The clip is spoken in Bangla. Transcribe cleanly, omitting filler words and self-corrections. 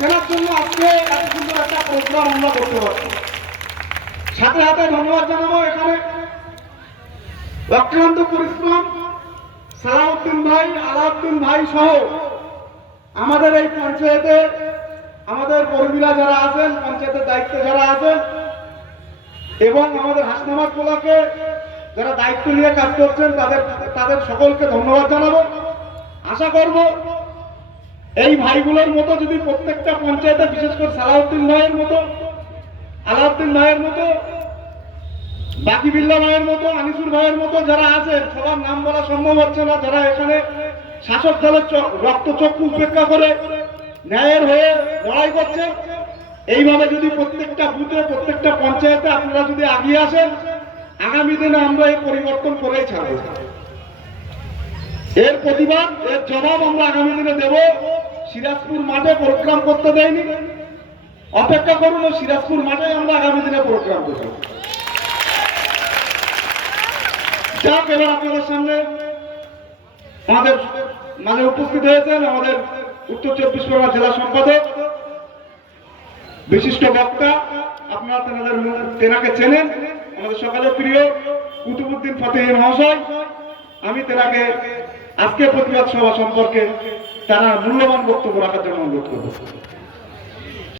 তেনার জন্য আজকে এত সুন্দর একটা প্রোগ্রাম আমরা করতে পারছি। সাথে সাথে ধন্যবাদ জানাবো এখানে অক্লান্ত পরিশ্রম সালাউদ্দিন ভাই, আলাউদ্দিন ভাই সহ আমাদের এই পঞ্চায়েতে আমাদের কর্মীরা যারা আছেন, পঞ্চায়েতের দায়িত্বে যারা আছেন এবং আমাদের হাসনাবাদ ব্লকে যারা দায়িত্ব নিয়ে কাজ করছেন তাদের সকলকে ধন্যবাদ জানাবো। আশা করব এই ভাইগুলোর মতো যদি প্রত্যেকটা পঞ্চায়েতে, বিশেষ করে সালাউদ্দিন ভাইয়ের মতো, আলাউদ্দিন ভাইয়ের মতো, বাকি বিল্লা ভাইয়ের মতো, আনিসুর ভাইয়ের মতো যারা আছেন, সবার নাম বলা সম্ভব হচ্ছে না, যারা এখানে শাসক দলের রক্তচক্ষু উপেক্ষা করে ন্যায়ের হয়ে লড়াই করছে, এইভাবে যদি প্রত্যেকটা বুথে, প্রত্যেকটা পঞ্চায়েতে আপনারা যদি এগিয়ে আসেন, আগামী দিনে আমরা এই পরিবর্তন করেই ছাড়ব। এর প্রতিবাদ, এর জবাব আমরা আগামী দিনে দেব। সিরাজপুর মাঠে প্রোগ্রাম করতে দেয়নি, অপেক্ষা করুন, সিরাজপুর মাঠে আমরা আগামী দিনে প্রোগ্রাম করব। যাক, এবার আপনাদের সামনে আমাদের মাঝে উপস্থিত হয়েছেন আমাদের উত্তর 24 পরগনা জেলা সম্পাদক, বিশিষ্ট বক্তা, আপনারা তেনাকে চেনেন, আমাদের সকলের প্রিয় কুতুবউদ্দিন ফতেহী মহাশয়। আমি তেনাকে আজকে প্রতিবাদ সভা সম্পর্কে তারা মূল্যবান বক্তব্য রাখার জন্য অনুরোধ করব।